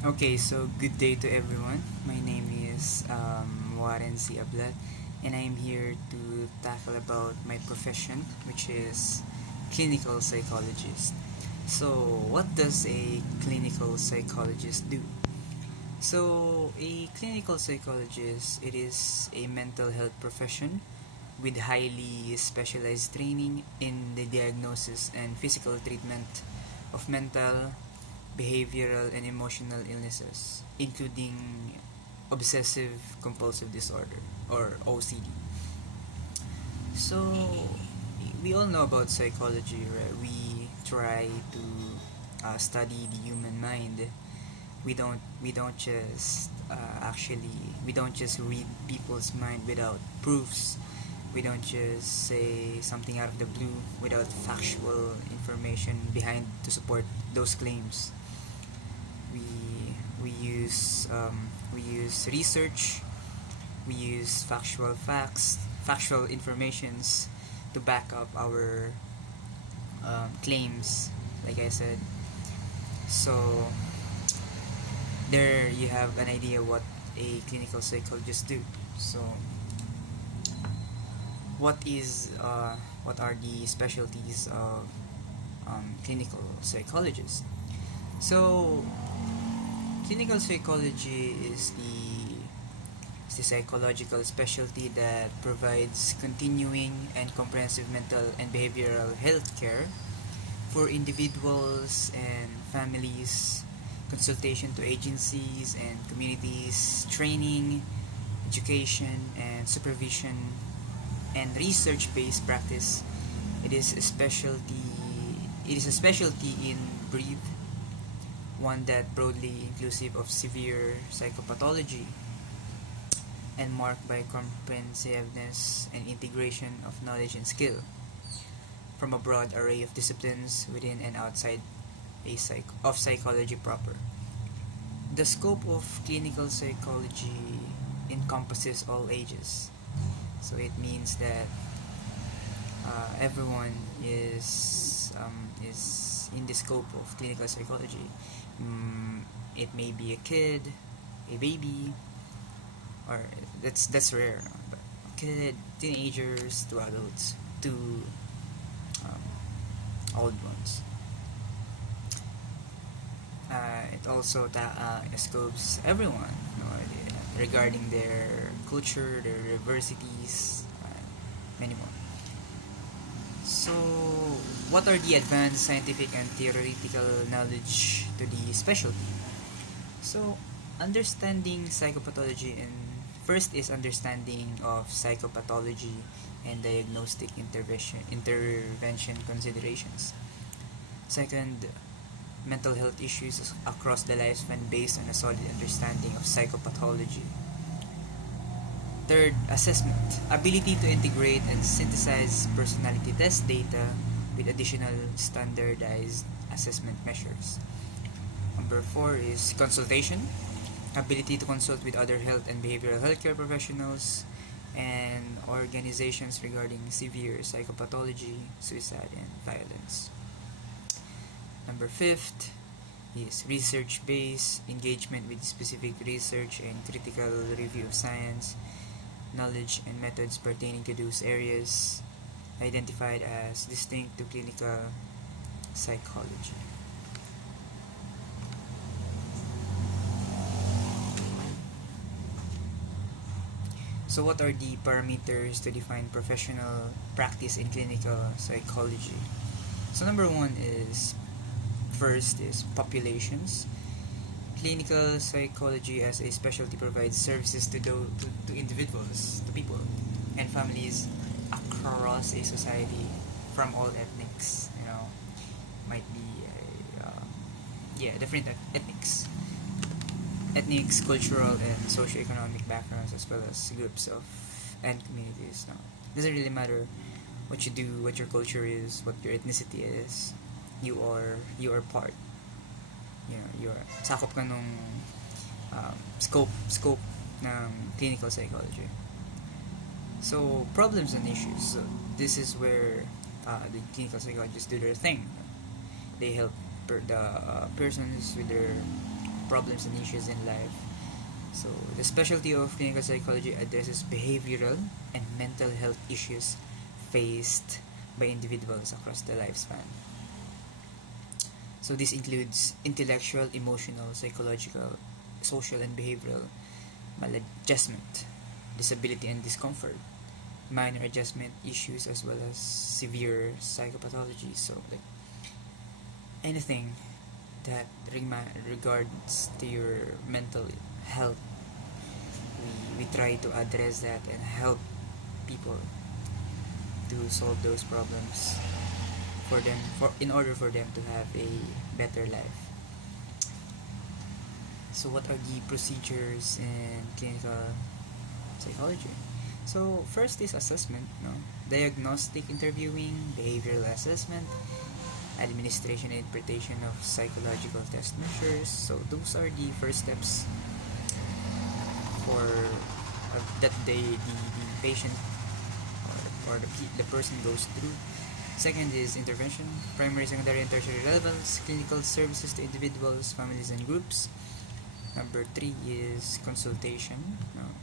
Okay, so good day to everyone. My name is Warren C. Ablat, and I am here to tackle about my profession, which is clinical psychologist. So, what does a clinical psychologist do? So, a clinical psychologist, it is a mental health profession with highly specialized training in the diagnosis and physical treatment of mental, behavioral, and emotional illnesses, including obsessive compulsive disorder or OCD. So, we all know about psychology, right? We try to study the human mind. We don't just we don't just read people's mind without proofs. We don't just say something out of the blue without factual information behind to support those claims. we we use research, we use factual informations to back up our claims, like I said. So there you have an idea what a clinical psychologist do. So what are the specialties of clinical psychologists? So clinical psychology is the psychological specialty that provides continuing and comprehensive mental and behavioral health care for individuals and families, consultation to agencies and communities, training, education, and supervision, and research-based practice. It is a specialty. It is a specialty in breed, one that broadly inclusive of severe psychopathology and marked by comprehensiveness and integration of knowledge and skill from a broad array of disciplines within and outside of psychology proper. The scope of clinical psychology encompasses all ages. So it means that everyone is in the scope of clinical psychology. It may be a kid, a baby, or that's rare, but kid, teenagers, to adults, to um, old ones. It also scopes everyone, you know, regarding their culture, their diversities, many more. So, what are the advanced scientific and theoretical knowledge to the specialty? So, understanding psychopathology and first is understanding of psychopathology and diagnostic intervention considerations. Second, mental health issues across the lifespan based on a solid understanding of psychopathology. Third, assessment. Ability to integrate and synthesize personality test data with additional standardized assessment measures. Number four is consultation. Ability to consult with other health and behavioral healthcare professionals and organizations regarding severe psychopathology, suicide, and violence. Number fifth is research-based engagement with specific research and critical review of science, knowledge, and methods pertaining to those areas identified as distinct to clinical psychology. So, what are the parameters to define professional practice in clinical psychology? So, number one is first is populations. Clinical psychology as a specialty provides services to individuals, to people, and families across a society from all ethnics. You know, might be different ethnics, cultural, and socioeconomic backgrounds, as well as groups of and communities. No, doesn't really matter what you do, what your culture is, what your ethnicity is. You are part. You know, you're sakop ka nung scope ng clinical psychology. So problems and issues. So this is where the clinical psychologists do their thing. They help the persons with their problems and issues in life. So the specialty of clinical psychology addresses behavioral and mental health issues faced by individuals across the lifespan. So this includes intellectual, emotional, psychological, social, and behavioral maladjustment, disability and discomfort, minor adjustment issues, as well as severe psychopathology. So like anything that regards to your mental health, we try to address that and help people to solve those problems for them, for in order for them to have a better life. So what are the procedures in clinical psychology? So first is assessment, no? Diagnostic interviewing, behavioral assessment, administration and interpretation of psychological test measures. So those are the first steps for that the patient or the person goes through. Second is intervention, primary, secondary, and tertiary relevance, clinical services to individuals, families, and groups. Number 3 is consultation,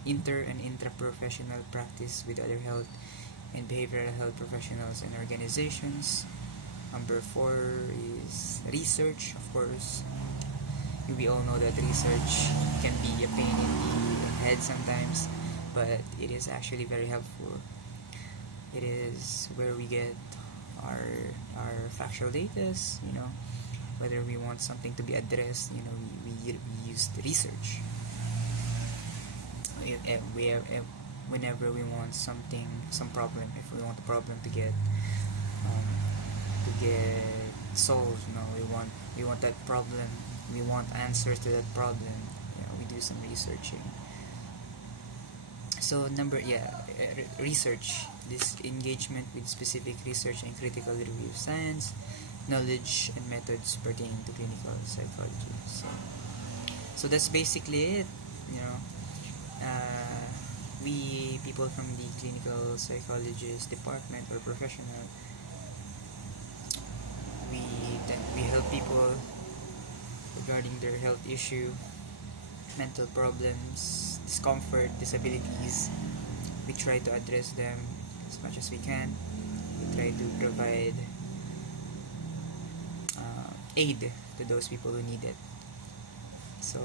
inter and intra-professional practice with other health and behavioral health professionals and organizations. Number 4 is research, of course. We all know that research can be a pain in the head sometimes, but it is actually very helpful. It is where we get our factual data, whether we want something to be addressed, we use research. Whenever we want something, some problem, if we want a problem to get solved, we want that problem, we want answers to that problem, we do some researching. So research, this engagement with specific research and critical review of science, knowledge and methods pertaining to clinical psychology. So that's basically it. We people from the clinical psychologist department or professional, we help people regarding their health issue, mental problems, discomfort, disabilities. We try to address them as much as we can. We try to provide aid to those people who need it. So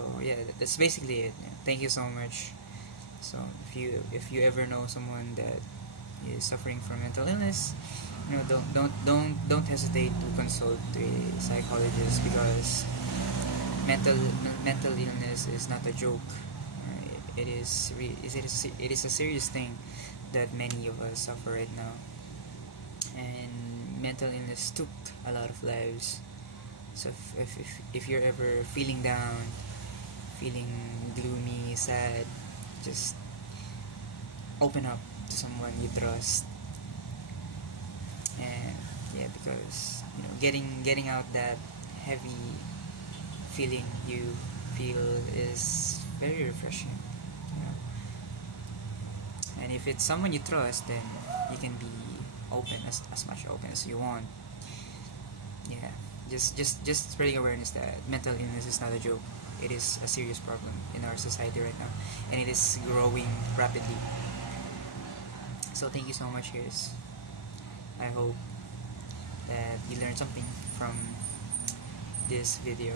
that's basically it. Thank you so much. So if you ever know someone that is suffering from mental illness, don't hesitate to consult a psychologist, because mental illness is not a joke. It is a serious thing that many of us suffer right now, and mental illness took a lot of lives. So if you're ever feeling down, feeling gloomy, sad, just open up to someone you trust. And because getting out that heavy feeling you feel is very refreshing. And if it's someone you trust, then you can be open, as much open as you want. Just spreading awareness that mental illness is not a joke. It is a serious problem in our society right now, and it is growing rapidly. So thank you so much, guys. I hope that you learned something from this video.